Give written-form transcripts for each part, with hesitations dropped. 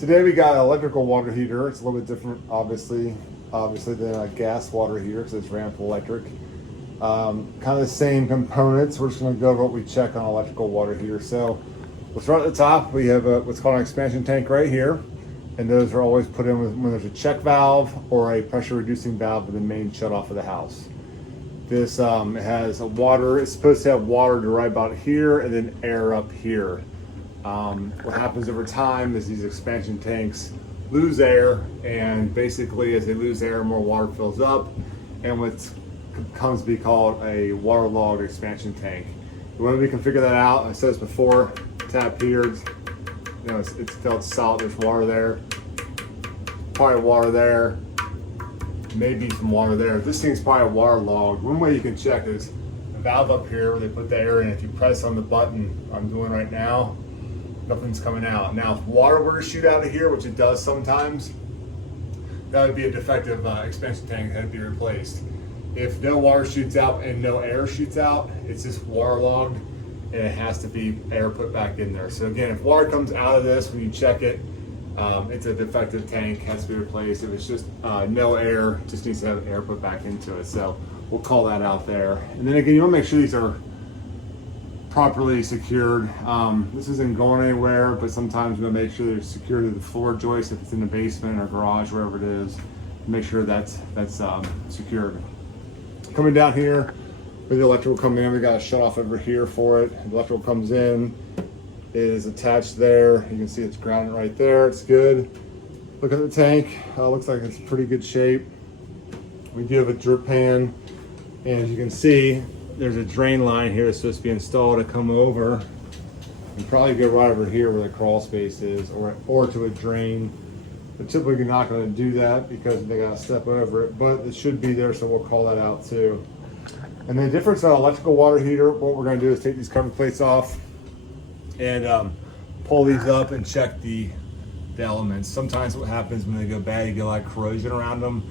Today we got an electrical water heater. It's a little bit different, obviously than a gas water heater because it's ran with electric. Kind of the same components. We're just going to go over what we check on an electrical water heater. So we'll start at the top. We have what's called an expansion tank right here, and those are always put in when there's a check valve or a pressure reducing valve in the main shutoff of the house. This it has a water. It's supposed to have water to right about here and then air up here. What happens over time is these expansion tanks lose air, and basically as they lose air, more water fills up, and what comes to be called a waterlogged expansion tank. When we can figure that out, I said this before, tap here, it's felt solid, there's water there, probably water there, maybe some water there. This thing's probably waterlogged. One way you can check is the valve up here where they put the air in. If you press on the button I'm doing right now, nothing's coming out. Now, if water were to shoot out of here, which it does sometimes, that would be a defective expansion tank that had to be replaced. If no water shoots out and no air shoots out, it's just waterlogged and it has to be air put back in there. So again, if water comes out of this when you check it, it's a defective tank, has to be replaced. If it's just no air, just needs to have air put back into it. So we'll call that out there. And then again, you want to make sure these are properly secured. This isn't going anywhere, but sometimes we'll make sure they're secured to the floor joist if it's in the basement or garage, wherever it is. Make sure that's secured. Coming down here, where the electrical coming in, we got a shut off over here for it. The electrical comes in, is attached there. You can see it's grounded right there. It's good. Look at the tank. Looks like it's pretty good shape. We do have a drip pan, and as you can see, there's a drain line here that's supposed to be installed to come over and probably go right over here where the crawl space is, or to a drain. But typically you're not going to do that because they got to step over it, but it should be there, so we'll call that out too. And the difference on an electrical water heater, what we're going to do is take these cover plates off and pull these up and check the elements. Sometimes what happens when they go bad, you get a lot of corrosion around them.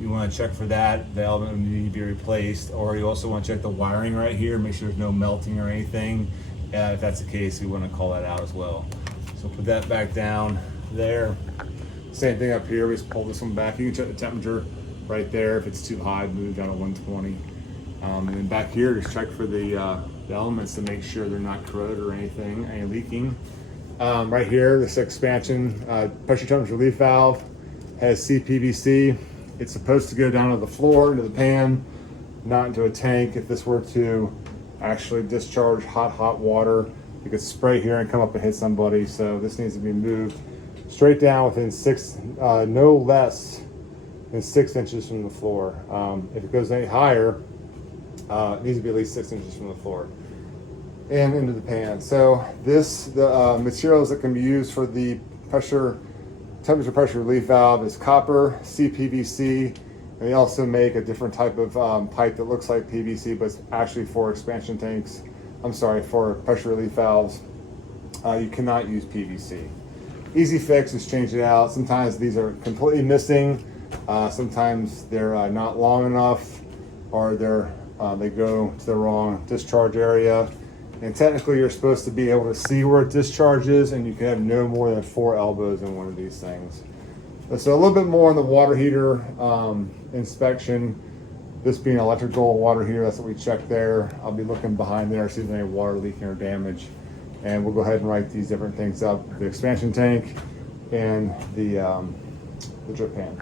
You want to check for that. The element will need to be replaced, or you also want to check the wiring right here, make sure there's no melting or anything. If that's the case, we want to call that out as well. So put that back down there. Same thing up here, we just pull this one back. You can check the temperature right there. If it's too high, move down to 120. And then back here, just check for the elements to make sure they're not corroded or anything, any leaking. Right here, this expansion pressure temperature relief valve has CPVC. It's supposed to go down to the floor, into the pan, not into a tank. If this were to actually discharge hot water, it could spray here and come up and hit somebody. So this needs to be moved straight down within no less than 6 inches from the floor. If it goes any higher, it needs to be at least 6 inches from the floor and into the pan. So the materials that can be used for the temperature pressure relief valve is copper, CPVC, and they also make a different type of pipe that looks like PVC, but it's actually for expansion tanks. For pressure relief valves. You cannot use PVC. Easy fix is change it out. Sometimes these are completely missing. Sometimes they're not long enough, or they go to the wrong discharge area. And technically you're supposed to be able to see where it discharges, and you can have no more than 4 elbows in one of these things. So a little bit more on the water heater inspection. This being an electrical water heater, that's what we check there. I'll be looking behind there, see if there's any water leaking or damage. And we'll go ahead and write these different things up: the expansion tank and the drip pan.